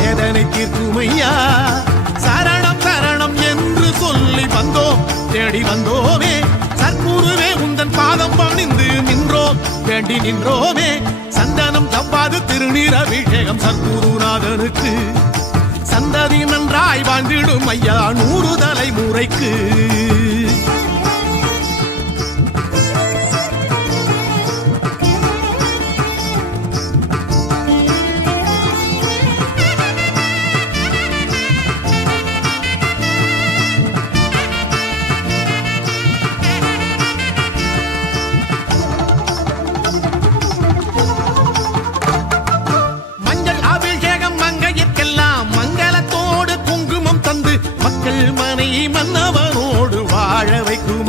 வேதனை தூமையா? சரணம் சரணம் என்று சொல்லி வந்தோம். தேடி வந்தோமே சர்க்குருவே உந்தன் பாதம் பணிந்து நின்றோம். வேண்டி நின்றோமே சந்தனம் தப்பாது திருநீர் அபிஷேகம் சர்க்குருநாதனுக்கு. சந்ததி நன்றாய் வாழ்ந்திடும் ஐயா நூறு தலைமுறைக்கு.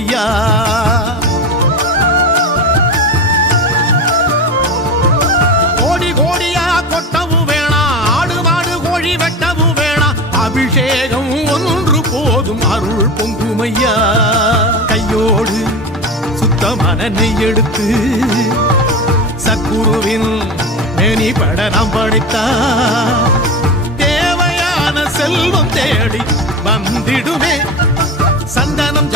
ஐயா. கோடி கோடியா கொட்டவும் வேணாம் ஆடு மாடு கோழி வெட்டவும் வேணாம் அபிஷேகம் ஒன்று போதும் அருள் பொங்குமையா கையோடு சுத்தமான நெய் எடுத்து சக்குருவின் மேனி பட நாம் படைத்தா. தேவையான செல்வம் தேடி வந்திடுவேன்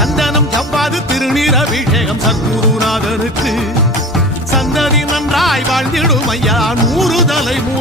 சந்தனம் ஜவ்வாது திருநீர் அபிஷேகம் சத்குருநாதனுக்கு. சந்ததி நன்றாய் வாழ்ந்திடும் ஐயா நூறு தலைமுறைக்கு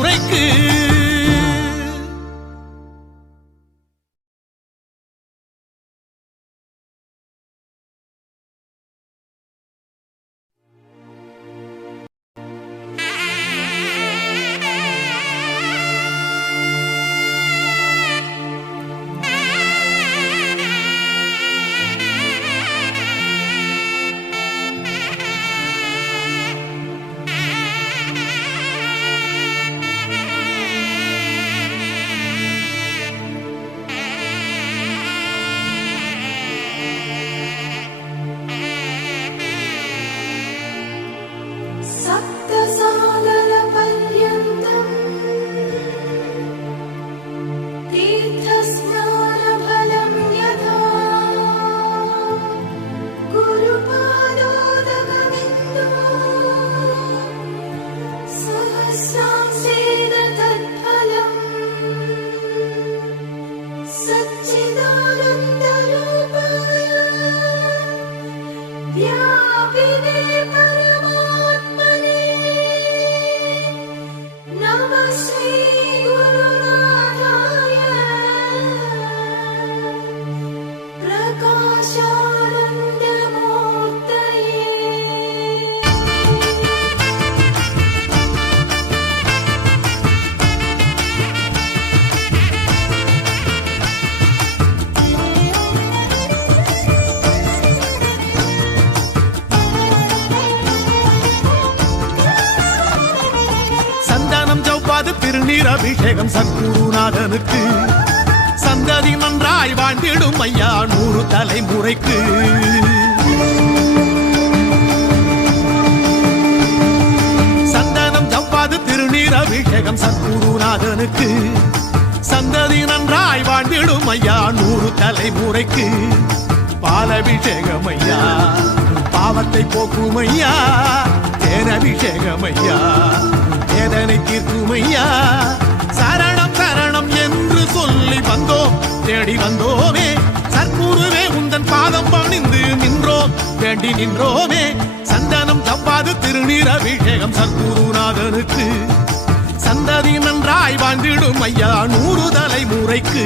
தண்ணீர் அபிஷேகம் சத்குருநாதனுக்கு. சந்ததி நன்றாய் வாழ்ந்திடும் ஐயா நூறு தலைமுறைக்கு. சந்தனம் ஜவ்வாது திருநீர் அபிஷேகம் சத்குருநாதனுக்கு. சந்ததி நன்றாய் வாழ்ந்திடும் ஐயா நூறு தலைமுறைக்கு. பாலபிஷேகம் ஐயா பாவத்தை போக்கும் ஐயா தேனபிஷேகம் ஐயா. வேதனை தீர்க்கும் ஐயா சரணம் சரணம் என்று சொல்லி வந்தோம். தேடி வந்தோமே சற்குருவே உந்தன் பாதம் பணிந்து நின்றோம். வேண்டி நின்றோமே சந்தனம் தப்பாது திருநீர் அபிஷேகம் சற்குருநாதனுக்கு சந்ததி நன்றாய் வாழ்ந்திடும் ஐயா நூறு தலைமுறைக்கு.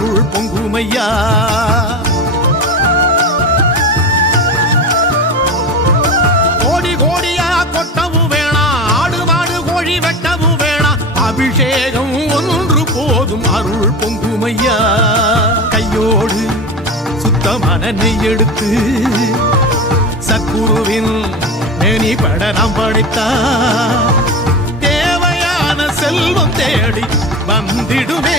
அருள் பொங்குமையா? கோடி கோடியா கொட்டவும் வேணாம் ஆடு மாடு கோழி வெட்டவும் வேணாம் அபிஷேகம் ஒன்று போதும் அருள் பொங்குமையா? கையோடு சுத்தமான நெய் எடுத்து சக்குருவின் மேனி பட நாம் படைத்தார் தேவையான செல்வம் தேடி வந்திடுமே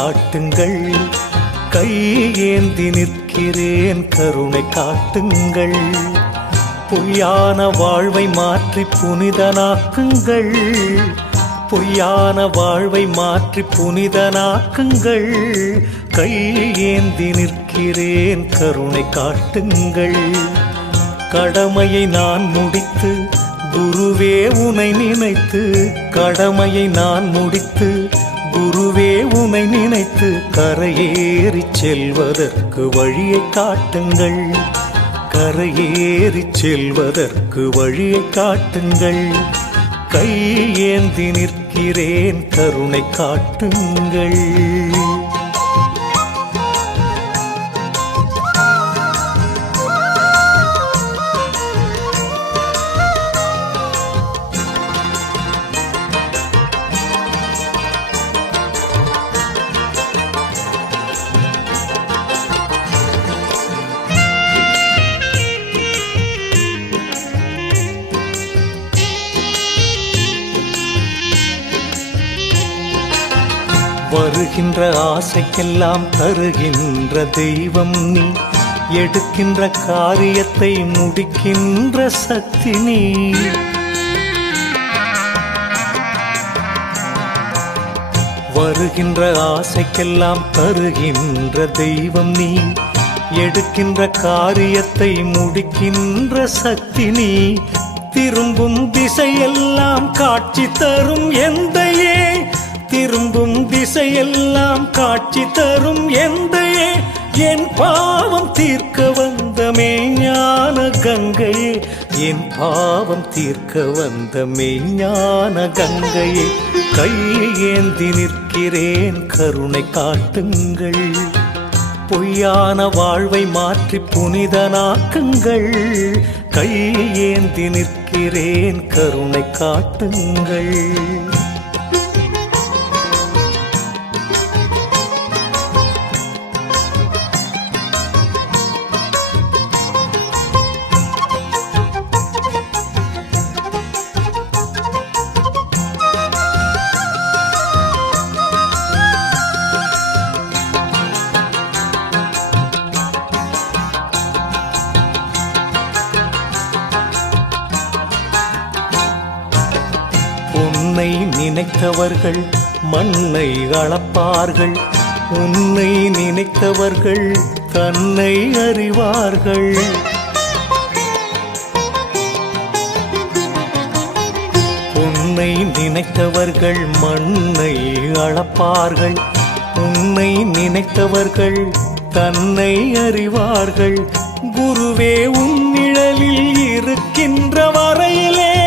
காட்டுங்கள். கையேந்தி நிற்கிறேன் கருணை காட்டுங்கள். பொய்யான வாழ்வை மாற்றி புனிதனாக்குங்கள். பொய்யான வாழ்வை மாற்றி புனிதனாக்குங்கள். கையேந்தி நிற்கிறேன் கருணை காட்டுங்கள். கடமையை நான் முடித்து குருவே உனை நினைத்து கடமையை நான் முடித்து குருவே நினைத்து கரையேறி செல்வதற்கு வழியை காட்டுங்கள். கரையேறி செல்வதற்கு வழியை காட்டுங்கள். கை ஏந்தி நிற்கிறேன் கருணை காட்டுங்கள். வருகின்ற ஆசைக்கெல்லாம் தருகின்ற தெய்வம் நீ. எடுக்கின்ற காரியத்தை முடிக்கின்ற சக்தி நீ. வருகின்ற ஆசைக்கெல்லாம் தருகின்ற தெய்வம் நீ. எடுக்கின்ற காரியத்தை முடிக்கின்ற சக்தி நீ. திரும்பும் திசையெல்லாம் காட்சி தரும் எந்தையே திரும்பும் திசையெல்லாம் காட்சி தரும் எந்தையே என் பாவம் தீர்க்க வந்த மெய்ஞான கங்கையே என் பாவம் தீர்க்க வந்த மெய்ஞான கங்கையே கையை ஏந்தி நிற்கிறேன் கருணை காட்டுங்கள். பொய்யான வாழ்வை மாற்றி புனிதனாக்குங்கள். கையை ஏந்தி நிற்கிறேன் கருணை காட்டுங்கள். உன்னை நினைத்தவர்கள் மண்ணை அளப்பார்கள். உன்னை நினைத்தவர்கள் தன்னை அறிவார்கள். உன்னை நினைத்தவர்கள் மண்ணை அளப்பார்கள். உன்னை நினைத்தவர்கள் தன்னை அறிவார்கள். குருவே உன் நிழலில் இருக்கின்ற வரையிலே